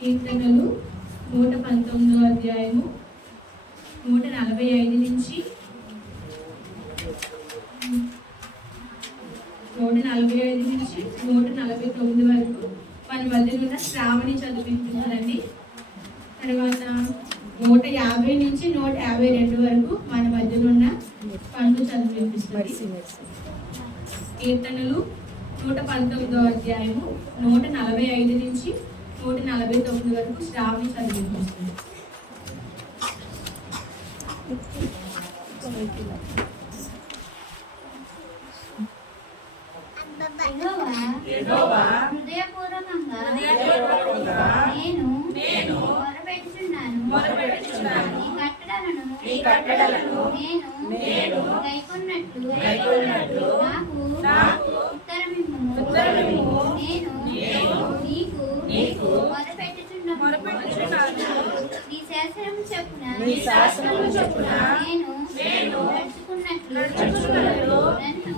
కీర్తనలు 119 అధ్యాయము 145 నుంచి 149 వరకు మన మధ్యలో ఉన్న శ్రావణి చదివించుకుంటుందండి. తర్వాత 150 నుంచి 152 వరకు మన మధ్యలో ఉన్న పండు చదివింపిస్తుంది. కీర్తనలు 119 అధ్యాయము 145 నుంచి 149 వరకు శ్రావణి చదివింపిస్తుంది. హృదయపూర్వకంగా నేను మొరపెట్టుచున్నాను. నీ కట్టడలను నేను గైకొన్నట్లు నాకు ఉత్తరమిమ్ము. నేను నీకు మొరపెట్టుచున్నాను. నీ శాసనము చొప్పున నేను నడుచుకున్నట్లు నన్ను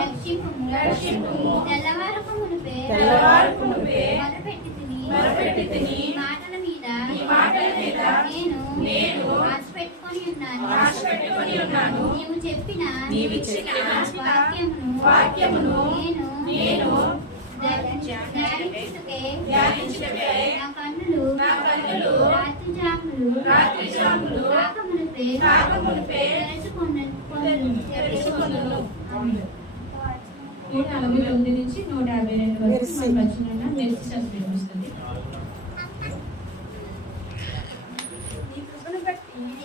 రక్షింపుము. తెల్లవారక మునుపే మొరపెట్టి తిని మాటల మీద నేను ఆశ పెట్టుకొని ఉన్నాను. నీవు చెప్పిన వాక్యమును నేను ధ్యానించుటకే నా కన్నులు రాత్రి జాములు కాకమునుపే తెరుచుకొనును. 149 నుంచి 152 వరకు మన మధ్యలో ఉన్న మెర్సీ చదివిస్తుంది.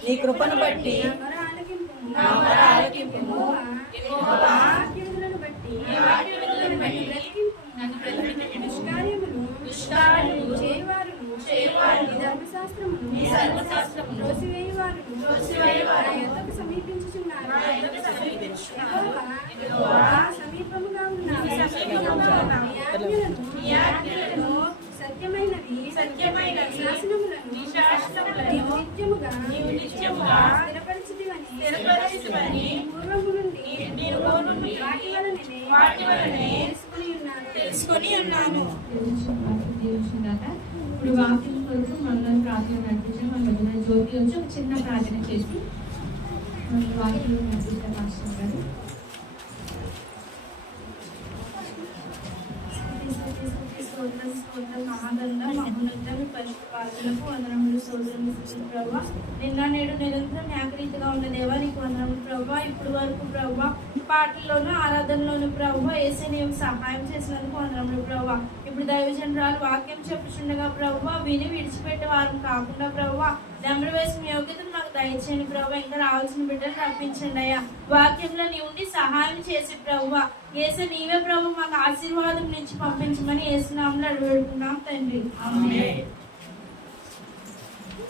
నీ కృపను బట్టి నా మొర ఆలకింపుము. యెహోవా నీ వాక్యములను బట్టి నన్ను బ్రతికింపుము. దుష్కార్యములు చేయువారును నీ ధర్మశాస్త్రమును త్రోసివేయువారును నా యొద్దకు సమీపించుచున్నారు. యెహోవా సమీపముగా ఉన్నావు. నీ ఆజ్ఞలను సత్యమైనవి శాసనములను నీవు నిత్యముగా స్థిరపరచితివని పూర్వము నుండి వాటి వలనే తెలుసుకొని ఉన్నాను. ఇప్పుడు వాక్యం కొరకు మనలో ప్రార్థన నడిపించాం. మన మధ్యన జ్యోతి వచ్చి ఒక చిన్న ప్రార్థన చేసి మన వాక్యం నడిపిస్తారు మాస్టర్ గారు. మహాగంధ మహోన్నతం పరిశుభాలకు వందనములు సోదరులు ప్రభావ. నిన్న నేడు నిరంతరం ఏకరీతిగా ఉన్న దేవా నీకు వందనములు ప్రభావ. ఇప్పుడు వరకు ప్రభావ పాటల్లోనూ ఆరాధనలోను ప్రభావ ఏసీ నీవు సహాయం చేసినందుకు వందనములు ప్రభావ. ఇప్పుడు దైవజనరాలు వాక్యం చెప్పుచుండగా ప్రభావ విని విడిచిపెట్టే వారు కాకుండా ప్రభావ నెంబర్ వేసిన యోగ్యతను మాకు దయచేయండి ప్రభావ. ఇంకా రావాల్సిన బిడ్డలు రప్పించండి అయ్యా. వాక్యంలో నీ ఉండి సహాయం చేసి ప్రభావ ఏసే నీవే ప్రభు మాకు ఆశీర్వాదం నుంచి పంపించమని ఏసునామములో అడుగుతున్నాం తండ్రి.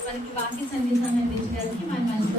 మనకి వాక్య సందేశాన్ని అందించడానికి మన మంచి